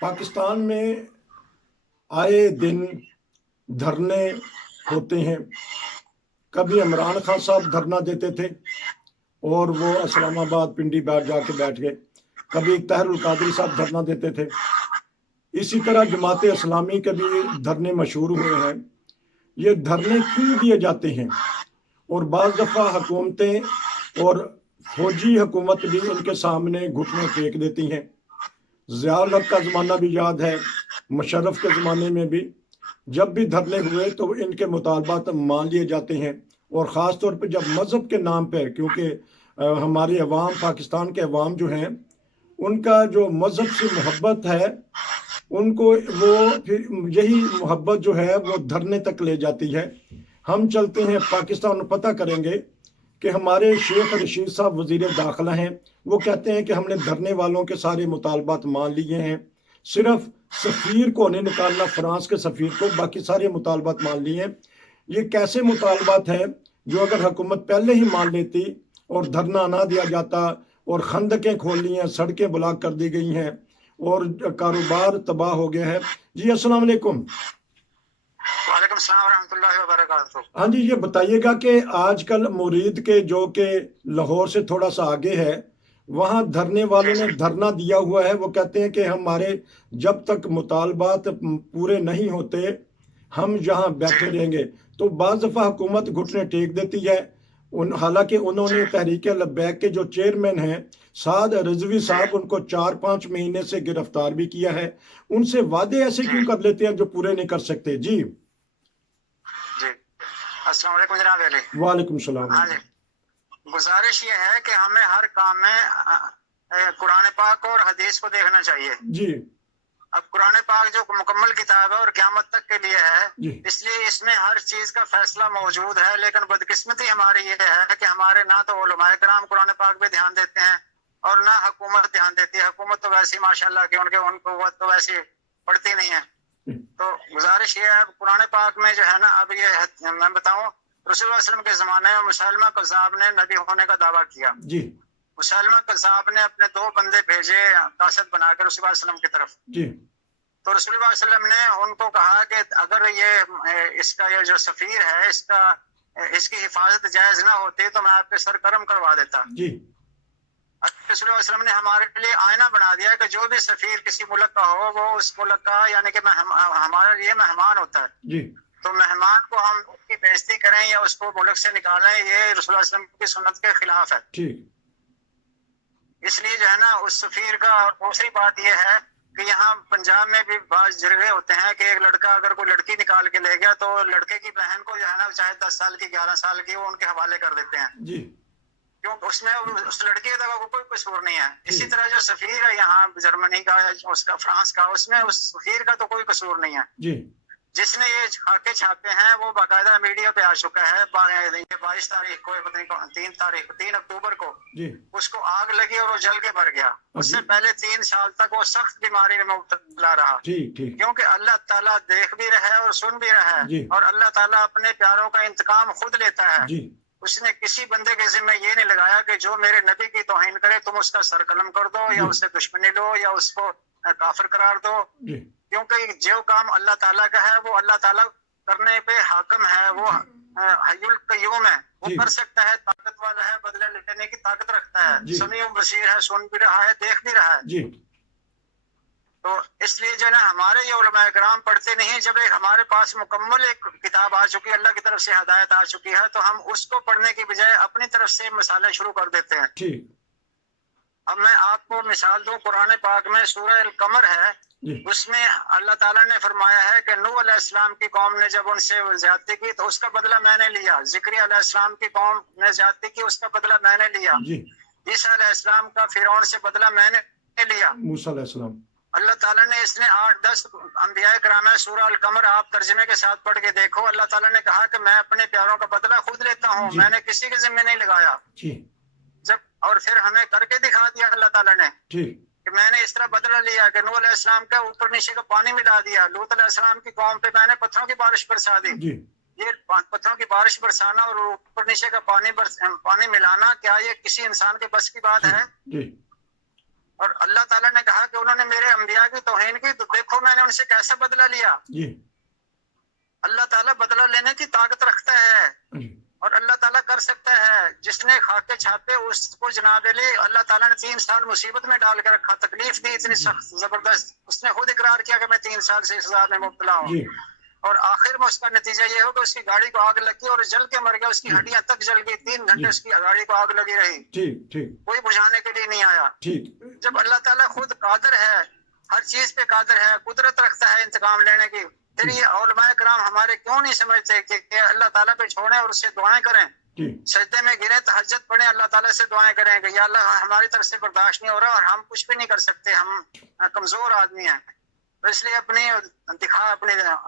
پاکستان میں آئے دن دھرنے ہوتے ہیں. کبھی عمران خان صاحب دھرنا دیتے تھے اور وہ اسلام آباد پنڈی جا کے بیٹھ گئے. کبھی طاہر القادری صاحب دھرنا دیتے تھے. اسی طرح جماعت اسلامی کے بھی دھرنے مشہور ہوئے ہیں. یہ دھرنے کیوں دیے جاتے ہیں؟ اور بعض دفعہ حکومتیں اور فوجی حکومت بھی ان کے سامنے گھٹنے ٹیک دیتی ہیں. ضیاء الحق کا زمانہ بھی یاد ہے، مشرف کے زمانے میں بھی جب بھی دھرنے ہوئے تو ان کے مطالبات مان لیے جاتے ہیں. اور خاص طور پہ جب مذہب کے نام پہ، کیونکہ ہماری عوام، پاکستان کے عوام جو ہیں، ان کا جو مذہب سے محبت ہے، ان کو وہ پھر یہی محبت جو ہے وہ دھرنے تک لے جاتی ہے. ہم چلتے ہیں پاکستان، پتہ کریں گے کہ ہمارے شیخ رشید صاحب وزیر داخلہ ہیں، وہ کہتے ہیں کہ ہم نے دھرنے والوں کے سارے مطالبات مان لیے ہیں، صرف سفیر کو نہیں نکالنا، فرانس کے سفیر کو، باقی سارے مطالبات مان لیے ہیں. یہ کیسے مطالبات ہیں جو اگر حکومت پہلے ہی مان لیتی اور دھرنا نہ دیا جاتا، اور خندقیں کھول لی ہیں، سڑکیں بلاک کر دی گئی ہیں اور کاروبار تباہ ہو گیا ہے. جی السلام علیکم. وعلیکم السلام ورحمۃ اللہ وبرکاتہ. ہاں جی، یہ بتائیے گا کہ آج کل مرید کے جو کہ لاہور سے تھوڑا سا آگے ہے، وہاں دھرنے والوں نے دھرنا دیا ہوا ہے. وہ کہتے ہیں کہ ہمارے جب تک مطالبات پورے نہیں ہوتے ہم یہاں بیٹھے رہیں گے. تو بعض دفعہ حکومت گھٹنے ٹیک دیتی ہے. حالانکہ انہوں نے تحریک لبیک کے جو چیئرمین ہیں سعد رضوی صاحب، ان کو 4-5 مہینے سے گرفتار بھی کیا ہے. ان سے وعدے ایسے کیوں کر لیتے ہیں جو پورے نہیں کر سکتے؟ جی السلام علیکم جناب علی. وعلیکم السلام. ہاں جی، گزارش یہ ہے کہ ہمیں ہر کام میں قرآن پاک اور حدیث کو دیکھنا چاہیے. جی اب قرآن پاک جو مکمل کتاب ہے اور قیامت تک کے لیے ہے، جی اس لیے اس میں ہر چیز کا فیصلہ موجود ہے. لیکن بدقسمتی ہماری یہ ہے کہ ہمارے نہ تو علماء کرام قرآن پاک پہ دھیان دیتے ہیں اور نہ حکومت دھیان دیتی ہے. حکومت تو ویسی ماشاءاللہ کہ ان کو وہ تو ویسی پڑھتی نہیں ہے. تو گزارش یہ ہے، قرآن پاک میں جو ہے نا، اب یہ میں بتاؤں، رسول اللہ علیہ وسلم کے زمانے میں مسلمہ کذاب نے نبی ہونے کا دعویٰ کیا. جی مسلمہ کذاب نے اپنے 2 بندے بھیجے قاصد بنا کر رسول اللہ علیہ وسلم کی طرف. جی تو رسول اللہ علیہ وسلم نے ان کو کہا کہ اگر یہ اس کا یہ جو سفیر ہے اس کی حفاظت جائز نہ ہوتی تو میں آپ کے سر قلم کروا دیتا. جی رسول اللہ علیہ وسلم نے ہمارے لیے آئینہ بنا دیا کہ جو بھی سفیر کسی ملک کا ہو وہ اس ملک کا یعنی کہ ہمارے لیے مہمان ہوتا ہے. جی تو مہمان کو ہم اس کی بےزتی کریں یا اس کو ملک سے نکالیں، یہ رسول اللہ علیہ وسلم کی سنت کے خلاف ہے. ٹھیک. اس لیے جو ہے نا اس سفیر کا. اور دوسری بات یہ ہے کہ یہاں پنجاب میں بھی بعض جرگے ہوتے ہیں کہ ایک لڑکا اگر کوئی لڑکی نکال کے لے گیا تو لڑکے کی بہن کو جو ہے نا، چاہے 10 سال کی 11 سال کی، وہ ان کے حوالے کر دیتے ہیں. جی کیوں؟ اس میں اس لڑکی کا کوئی قصور نہیں ہے. اسی طرح جو سفیر ہے یہاں جرمنی کا، اس کا فرانس کا، اس میں اس سفیر کا تو کوئی قصور نہیں ہے. جی جس نے یہ خاکے چھاپے ہیں وہ باقاعدہ میڈیا پہ آ چکا ہے. 22 تاریخ کو، 3 اکتوبر کو جی اس کو آگ لگی اور وہ جل کے مر گیا. اس سے پہلے 3 سال تک وہ سخت بیماری میں مبتلا رہا. کیونکہ اللہ تعالیٰ دیکھ بھی رہا ہے اور سن بھی رہا ہے، اور اللہ تعالیٰ اپنے پیاروں کا انتقام خود لیتا ہے. اس نے کسی بندے کے ذمہ یہ نہیں لگایا کہ جو میرے نبی کی توہین کرے تم اس کا سر قلم کر دو یا اس سے دشمنی لو یا اس کو کافر قرار دو. کیونکہ جو کام اللہ تعالیٰ کا ہے وہ اللہ تعالیٰ کرنے پہ حاکم ہے. وہ حی القیوم ہے، وہ کر سکتا ہے، طاقت والا ہے، بدلہ لینے کی طاقت رکھتا ہے، سمیع بصیر ہے، سن بھی رہا ہے، دیکھ بھی رہا ہے. تو اس لیے جو ہے نا ہمارے یہ علماء کرام پڑھتے نہیں. جب ہمارے پاس مکمل ایک کتاب آ چکی ہے، اللہ کی طرف سے ہدایت آ چکی ہے، تو ہم اس کو پڑھنے کی بجائے اپنی طرف سے مثالیں شروع کر دیتے ہیں. اب میں آپ کو مثال دوں، قرآن پاک میں سورہ القمر ہے، اس میں اللہ تعالیٰ نے فرمایا ہے کہ نوح علیہ السلام کی قوم نے جب ان سے زیادتی کی تو اس کا بدلہ میں نے لیا. ذکری علیہ السلام کی قوم نے زیادتی کی، اس کا بدلہ میں نے لیا. عیسیٰ علیہ السلام کا فرعون سے بدلہ میں نے لیا. موسیٰ علیہ السلام. اللہ تعالیٰ نے اس نے 8-10 انبیاء کرام ہے. سورہ القمر آپ ترجمے کے ساتھ پڑھ کے دیکھو. اللہ تعالیٰ نے کہا کہ میں اپنے پیاروں کا بدلہ خود لیتا ہوں، میں نے کسی کے ذمہ نہیں لگایا. جب اور پھر ہمیں کر کے دکھا دیا اللہ تعالیٰ نے کہ میں نے اس طرح بدلہ لیا کہ نوح علیہ السلام کا اوپر نیچے کا پانی ملا دیا. لوط علیہ السلام کی قوم پہ میں نے پتھروں کی بارش برسا دی. یہ پتھروں کی بارش برسانا اور اوپر نیچے کا پانی ملانا، کیا یہ کسی انسان کے بس کی بات ہے؟ اور اللہ تعالیٰ نے کہا کہ انہوں نے میرے انبیاء کی توہین کی، تو دیکھو میں نے ان سے کیسا بدلہ لیا. اللہ تعالیٰ بدلہ لینے کی طاقت رکھتا ہے اور اللہ تعالیٰ کر سکتا ہے. جس نے خاکے چھاپے اس کو جناب علی اللہ تعالیٰ نے 3 سال مصیبت میں ڈال کے رکھا، تکلیف دی اتنی سخت زبردست. اس نے خود اقرار کیا کہ میں 3 سال سے اس عذاب میں مبتلا ہوں. اور آخر میں اس کا نتیجہ یہ ہو کہ اس کی گاڑی کو آگ لگی اور جل کے مر گیا. اس کی ہڈیاں تک جل گئی. 3 گھنٹے اس کی گاڑی کو آگ لگی رہی، کوئی بجھانے کے لیے نہیں آیا. جب اللہ تعالیٰ خود قادر ہے، ہر چیز پہ قادر ہے، قدرت رکھتا ہے انتقام لینے کی، پھر یہ علماء کرام ہمارے کیوں نہیں سمجھتے کہ اللہ تعالیٰ پہ چھوڑیں اور اس سے دعائیں کریں، سجدے میں گریں، تہجد پڑھیں، اللہ تعالیٰ سے دعائیں کریں کہ یا اللہ ہماری طرف سے برداشت نہیں ہو رہا اور ہم کچھ بھی نہیں کر سکتے، ہم کمزور آدمی ہیں. تو اس لیے اپنی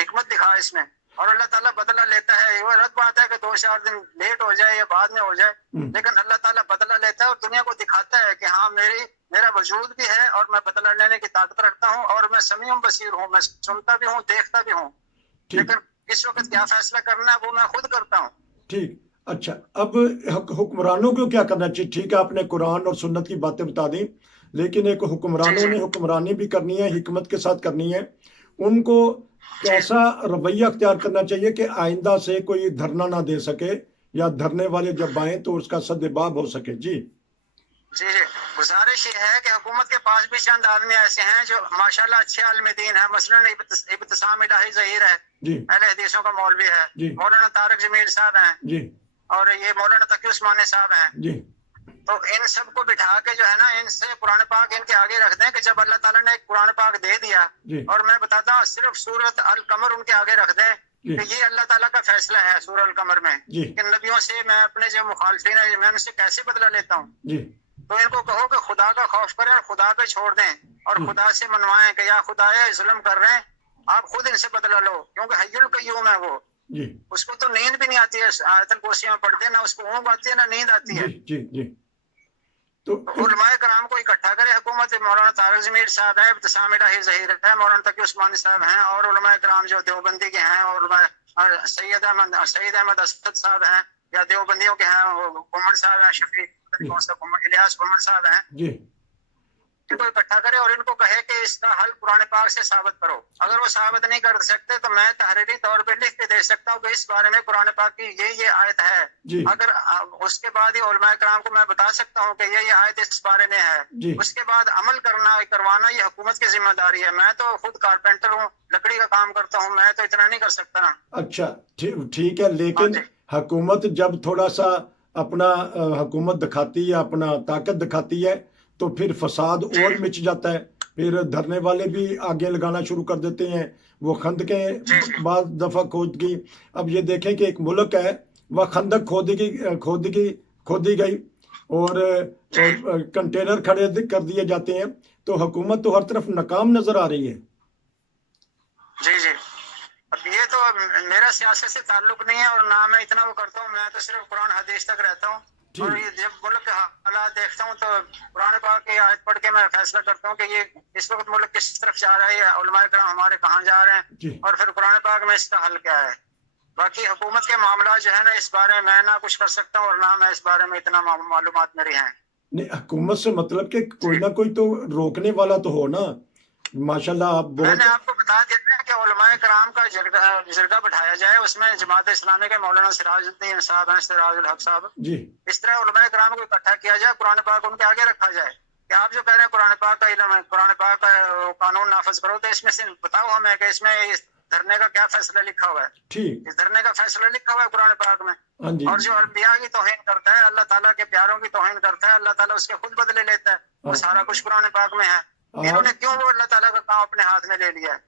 حکمت دکھا اس میں. اور اللہ تعالیٰ بدلہ لیتا ہے. وہ الگ بات ہے کہ 2-4 دن لیٹ ہو جائے یا بعد میں ہو جائے، لیکن اللہ تعالیٰ بدلہ لیتا ہے اور دنیا کو دکھاتا ہے کہ ہاں میرا وجود بھی ہے اور میں بدلہ لینے کی طاقت رکھتا ہوں اور میں سمیع بصیر ہوں، میں سنتا بھی ہوں، دیکھتا بھی ہوں. لیکن اس وقت کیا فیصلہ کرنا ہے وہ میں خود کرتا ہوں. ٹھیک. اچھا، اب حکمرانوں کو کیا کرنا چاہیے؟ ٹھیک ہے، آپ نے قرآن اور سنت کی باتیں بتا دیں، لیکن ایک حکمرانوں نے حکمرانی بھی کرنی ہے، حکمت کے ساتھ کرنی ہے. ان کو کیسا رویہ اختیار کرنا چاہیے کہ آئندہ سے کوئی دھرنا نہ دے سکے یا دھرنے والے جب آئیں تو اس کا سدباب ہو سکے؟ جی گزارش یہ ہے کہ حکومت کے پاس بھی چند آدمی ایسے ہیں جو ماشاءاللہ اچھے عالم دین ہیں. مثلاً ابتسام الہی ظہیر ہے، اہل حدیثوں کا مولوی ہے. مولانا طارق جمیل صاحب ہیں، اور یہ مولانا تقی عثمانی صاحب ہیں. تو ان سب کو بٹھا کے جو ہے نا، ان سے قرآن پاک ان کے آگے رکھ دیں کہ جب اللہ تعالیٰ نے ایک قرآن پاک دے دیا، اور میں بتاتا ہوں صرف سورۃ القمر ان کے آگے رکھ دیں کہ یہ اللہ تعالیٰ کا فیصلہ ہے سورہ القمر میں کہ نبیوں سے میں اپنے جو مخالفین ہیں میں ان سے کیسے بدلہ لیتا ہوں. تو ان کو کہو کہ خدا کا خوف کریں اور خدا پہ چھوڑ دیں اور خدا سے منوائیں کہ یا خدا ظلم کر رہے ہیں، آپ خود ان سے بدلہ لو، کیونکہ حی القیوم ہے وہ. اس کو تو نیند بھی نہیں آتی ہے، آیت الکرسی میں پڑھتے ہیں، نہ اس کو اونگ آتی ہے نہ نیند آتی ہے. تو علماء کرام کو اکٹھا کرے حکومت. مولانا طارق جمیل صاحب ہیں، ابتسام الہی ظہیر ہے، مولانا تقی عثمانی صاحب ہیں، اور علماء کرام جو دیوبندی کے ہیں، اور سید احمد اسد صاحب ہیں یا دیوبندیوں کے ہیں، کومن صاحب ہیں، شفیق الیاس کومن صاحب ہیں. ان کو اکٹھا کرے اور ان کو کہے کہ اس کا حل قرآن پاک سے ثابت کرو. اگر وہ ثابت نہیں کر سکتے تو میں تحریری طور پہ لکھ کے دے سکتا ہوں کہ اس بارے میں قرآن پاک کی یہ آیت ہے. اگر اس کے بعد ہی علماء کرام کو میں بتا سکتا ہوں کہ یہ آیت اس بارے میں ہے. اس کے بعد عمل کروانا یہ حکومت کی ذمہ داری ہے. میں تو خود کارپینٹر ہوں، لکڑی کا کام کرتا ہوں، میں تو اتنا نہیں کر سکتا نا. اچھا ٹھیک ہے، لیکن حکومت جب تھوڑا سا اپنا حکومت دکھاتی ہے، اپنا طاقت دکھاتی ہے، تو پھر فساد اور مچ جاتا ہے. پھر دھرنے والے بھی آگے لگانا شروع کر دیتے ہیں. وہ خندقیں بعض دفعہ کھودگی، اب یہ دیکھیں کہ ایک ملک ہے، وہ خندق کھودی گئی اور کنٹینر کھڑے کر دیے جاتے ہیں. تو حکومت تو ہر طرف ناکام نظر آ رہی ہے. جی اب یہ تو میرا سیاست سے تعلق نہیں ہے اور نہ میں اتنا وہ کرتا ہوں. میں تو صرف قرآن حدیث تک رہتا ہوں، اور جب ملک کے حالات دیکھتا ہوں تو قرآن پاک کی آیت پڑھ کے میں فیصلہ کرتا ہوں کہ یہ اس وقت ملک کس طرف جا رہا ہے، علماء کرام ہمارے کہاں جا رہے ہیں، اور پھر قرآن پاک میں اس کا حل کیا ہے. باقی حکومت کے معاملات جو ہے نا، اس بارے میں نہ کچھ کر سکتا ہوں اور نہ میں اس بارے میں اتنا معلومات میری ہیں. نہیں، حکومت سے مطلب کہ کوئی نہ کوئی تو روکنے والا تو ہو نا. ماشاءاللہ میں نے آپ کو بتا دیا کہ علماء کرام کا جرگہ بٹھایا جائے، اس میں جماعت اسلامی کے مولانا سراج الدین صاحب ہیں، سراج الحق صاحب، اس طرح علماء کرام کو اکٹھا کیا جائے، قرآن پاک ان کے آگے رکھا جائے کہ آپ جو کہہ رہے ہیں قرآن پاک کا علم ہے، قرآن پاک کا قانون نافذ کرو، تو اس میں سے بتاؤ ہمیں کہ اس میں اس دھرنے کا کیا فیصلہ لکھا ہوا ہے. اس دھرنے کا فیصلہ لکھا ہوا ہے قرآن پاک میں. اور جو انبیاء کی توہین کرتا ہے، اللہ تعالیٰ کے پیاروں کی توہین کرتا ہے، اللہ تعالیٰ اس کے خود بدلے لیتا ہے. وہ سارا کچھ قرآن پاک میں ہے. انہوں نے کیوں وہ اللہ تعالیٰ کا کام اپنے ہاتھ میں لے لیا ہے؟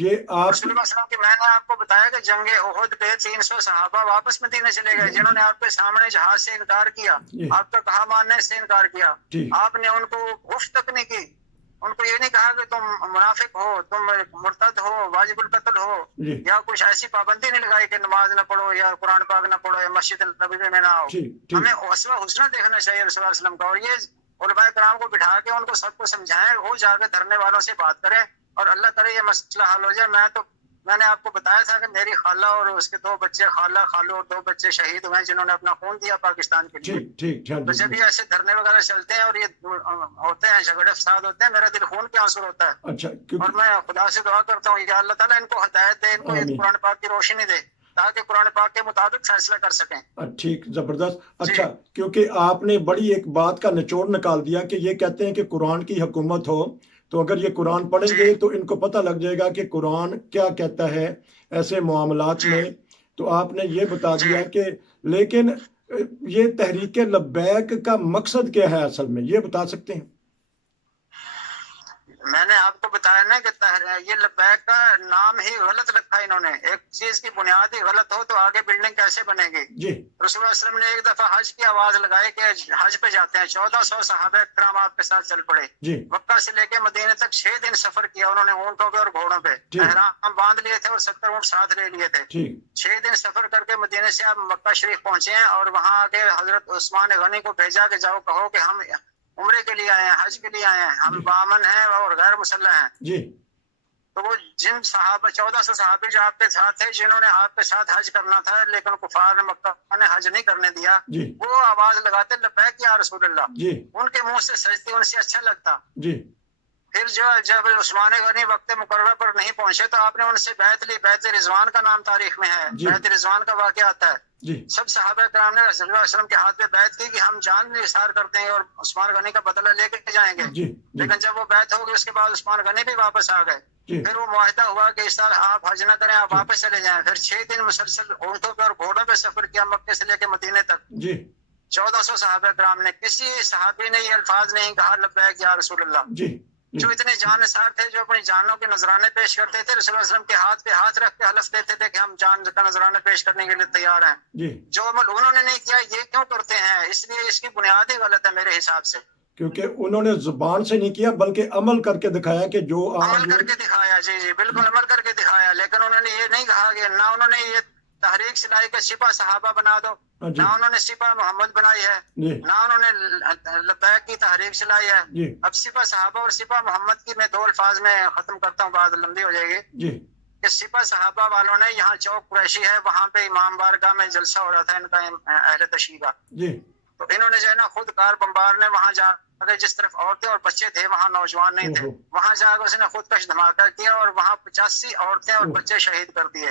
یہ آپ رسول اللہ صلی اللہ علیہ وسلم کی، میں نے آپ کو بتایا کہ جنگ احد پہ 300 صحابہ واپس مدینے چلے گئے، جنہوں نے آپ کے سامنے جہاد سے انکار کیا، آپ کا کہا ماننے سے انکار کیا. آپ نے ان کو گفت تک نہیں کی، ان کو یہ نہیں کہا کہ تم منافق ہو، تم مرتد ہو، واجب القتل ہو، یا کچھ ایسی پابندی نہیں لگائی کہ نماز نہ پڑھو یا قرآن پاک نہ پڑھو یا مسجد نبوی میں نہ آؤ. ہمیں اسوہ حسنہ دیکھنا چاہیے رسول اللہ علیہ وسلم کا. اور یہ علماء کرام کو بٹھا کے ان کو سب کو سمجھائیں، وہ جا کے دھرنے والوں سے بات کریں اور اللہ کرے یہ مسئلہ حل ہو جائے. میں نے آپ کو بتایا تھا کہ میری خالہ اور اس کے 2 بچے، خالہ خالو اور 2 بچے شہید ہوئے جنہوں نے اپنا خون دیا پاکستان کے لیے۔ تو جب یہ ایسے دھرنے وغیرہ چلتے ہیں اور یہ ہوتے ہیں جھگڑے فساد ہوتے ہیں، میرا دل خون کے آنسو ہوتا ہے۔ اچھا، اور میں خدا سے دعا کرتا ہوں یا اللہ تعالیٰ ان کو ہدایت دے، ان کو قرآن پاک کی روشنی دے تاکہ قرآن پاک کے مطابق فیصلہ کر سکیں۔ ٹھیک، زبردست۔ اچھا، کیونکہ آپ نے بڑی ایک بات کا نچوڑ نکال دیا کہ یہ کہتے ہیں کہ قرآن کی حکومت ہو، تو اگر یہ قرآن پڑھیں گے تو ان کو پتہ لگ جائے گا کہ قرآن کیا کہتا ہے ایسے معاملات میں۔ تو آپ نے یہ بتا دیا کہ لیکن یہ تحریک لبیک کا مقصد کیا ہے اصل میں، یہ بتا سکتے ہیں؟ میں نے آپ کو بتایا نا کہ یہ لبیک کا نام ہی غلط رکھا انہوں نے۔ ایک چیز کی بنیاد ہی غلط ہو تو آگے بلڈنگ کیسے بنے گی؟ جی، رسول اللہ علیہ وسلم نے ایک دفعہ حج کی آواز لگائی کہ حج پہ جاتے ہیں، 1400 صحابہ کرام آپ کے ساتھ چل پڑے۔ مکہ سے لے کے مدینے تک 6 دن سفر کیا انہوں نے، اونٹوں پہ اور گھوڑوں پہ احرام باندھ لیے تھے اور 70 اونٹ ساتھ لے لیے تھے۔ 6 دن سفر کر کے مدینے سے آپ مکہ شریف پہنچے ہیں اور وہاں آ کے حضرت عثمان غنی کو بھیجا کہ جاؤ کہو کہ ہم عمرے کے لیے آئے ہیں، حج کے لیے آئے ہیں، ہم بامن ہیں اور غیر مسلح ہیں۔ تو وہ جن صحابہ 1400 صحابی جو آپ کے ساتھ تھے، جنہوں نے آپ کے ساتھ حج کرنا تھا لیکن کفار نے مکہ نے حج نہیں کرنے دیا، وہ آواز لگاتے لبیک یا رسول اللہ، ان کے منہ سے سجدی ان سے اچھا لگتا۔ پھر جب عثمان غنی وقت مقررہ پر نہیں پہنچے تو آپ نے ان سے بیعت لی، بیعت رضوان کا نام تاریخ میں ہے، بیعت رضوان کا واقعہ آتا ہے۔ سب صحابہ کرام نے رسول اللہ علیہ وسلم کے ہاتھ پہ بیعت کی کہ ہم جان بھی اثار کرتے ہیں اور عثمان غنی کا بدلہ لے کے جائیں گے۔ لیکن جب وہ بیعت ہو گئی اس کے بعد عثمان غنی بھی واپس آ گئے۔ پھر وہ معاہدہ ہوا کہ اس سال آپ حج نہ کریں، آپ واپس چلے جائیں۔ پھر 6 دن مسلسل اونٹوں پہ اور گھوڑوں پہ سفر کیا مکے سے لے کے مدینے تک۔ 1400 صحابہ کرام نے، کسی صحابی نے یہ الفاظ نہیں کہا لبیک یا رسول اللہ۔ جو اتنے جان نثار تھے، جو اپنی جانوں کے نذرانے پیش کرتے تھے، رسول اللہ علیہ وسلم کے ہاتھ پہ ہاتھ رکھ کے حلف دیتے تھے کہ ہم جان کا نذرانہ پیش کرنے کے لیے تیار ہیں۔ جو عمل انہوں نے نہیں کیا یہ کیوں کرتے ہیں؟ اس لیے اس کی بنیاد ہی غلط ہے میرے حساب سے، کیونکہ انہوں نے زبان سے نہیں کیا بلکہ عمل کر کے دکھایا کہ جو عمل کر کے دکھایا۔ جی بالکل عمل کر کے دکھایا، لیکن انہوں نے یہ نہیں کہا کہ نہ انہوں نے یہ تحریک چلائی کہ سپاہ صحابہ بنا دو، نہ انہوں نے سپاہ محمد بنائی ہے، نہ انہوں نے لبیک کی تحریک چلائی ہے۔ اب سپاہ صحابہ اور سپاہ محمد کی میں 2 الفاظ میں ختم کرتا ہوں، بات لمبی ہو جائے گی۔ کہ سپاہ صحابہ والوں نے یہاں چوک قریشی ہے، وہاں پہ امام بارگاہ میں جلسہ ہو رہا تھا ان کا اہل تشیع کا، تو انہوں نے جو ہے نا خود کار بمبار نے وہاں جا کے جس طرف عورتیں اور بچے تھے وہاں نوجوان نہیں تھے، وہاں جا کے اس نے خودکش دھماکہ کیا اور وہاں 85 عورتیں اور بچے شہید کر دیے۔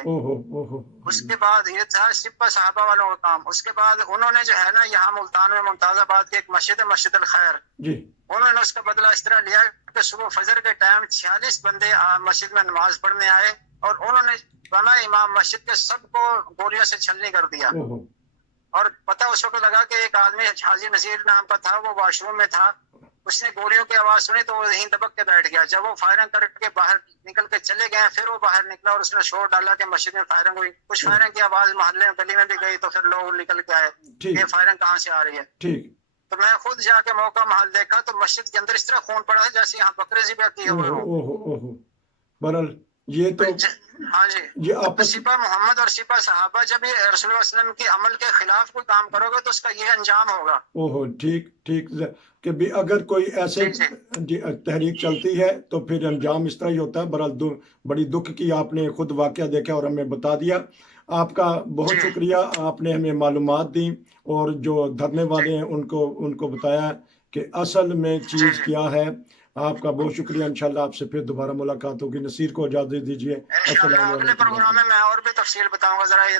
اس کے بعد یہ تھا سپاہ صحابہ والوں کا کام۔ اس کے بعد انہوں نے جو ہے نا یہاں ملتان میں ممتاز آباد کی ایک مسجد ہے، مسجد الخیر، انہوں نے اس کا بدلہ اس طرح لیا کہ صبح فجر کے ٹائم 46 بندے مسجد میں نماز پڑھنے آئے اور انہوں نے بنا امام مسجد کے سب کو گولیوں سے چھلنی کر دیا۔ اور پتہ اس وقت لگا کہ ایک آدمی حاجی نذیر نام کا تھا، وہ واش روم میں تھا، اس نے گولیوں کی آواز سنی تو وہ یہیں دبک کے بیٹھ گیا۔ جب وہ فائرنگ کر کے باہر نکل کے چلے گئے، پھر وہ باہر نکلا اور اس نے شور ڈالا کہ مسجد میں فائرنگ ہوئی۔ کچھ فائرنگ کی آواز محلے میں گلی میں بھی گئی تو پھر لوگ نکل کے آئے یہ فائرنگ کہاں سے آ رہی ہے۔ تو میں خود جا کے موقع محل دیکھا تو مسجد کے اندر اس طرح خون پڑا ہے جیسے یہاں بکرے ذبح کیے ہوئے ہوں۔ برحال یہ تو ہاں جی، سپاہ محمد اور سپاہ صحابہ جب یہ رسول اللہ علیہ وسلم کے عمل کے خلاف کوئی کام کرو گے تو اس کا یہ انجام ہوگا۔ ٹھیک کہ بھی اگر کوئی ایسے تحریک چلتی ہے تو پھر انجام اس طرح ہی ہوتا ہے۔ برحال بڑی دکھ کی آپ نے خود واقعہ دیکھا اور ہمیں بتا دیا۔ آپ کا بہت شکریہ، آپ نے ہمیں معلومات دی اور جو دھرنے والے ہیں ان کو بتایا کہ اصل میں چیز کیا ہے۔ آپ کا بہت شکریہ، انشاءاللہ آپ سے پھر دوبارہ ملاقات ہوگی۔ نصیر کو اجازت دیجیے، السلام علیکم۔ اگلے پروگرام میں اور بھی تفصیل بتاؤں گا ذرا یہ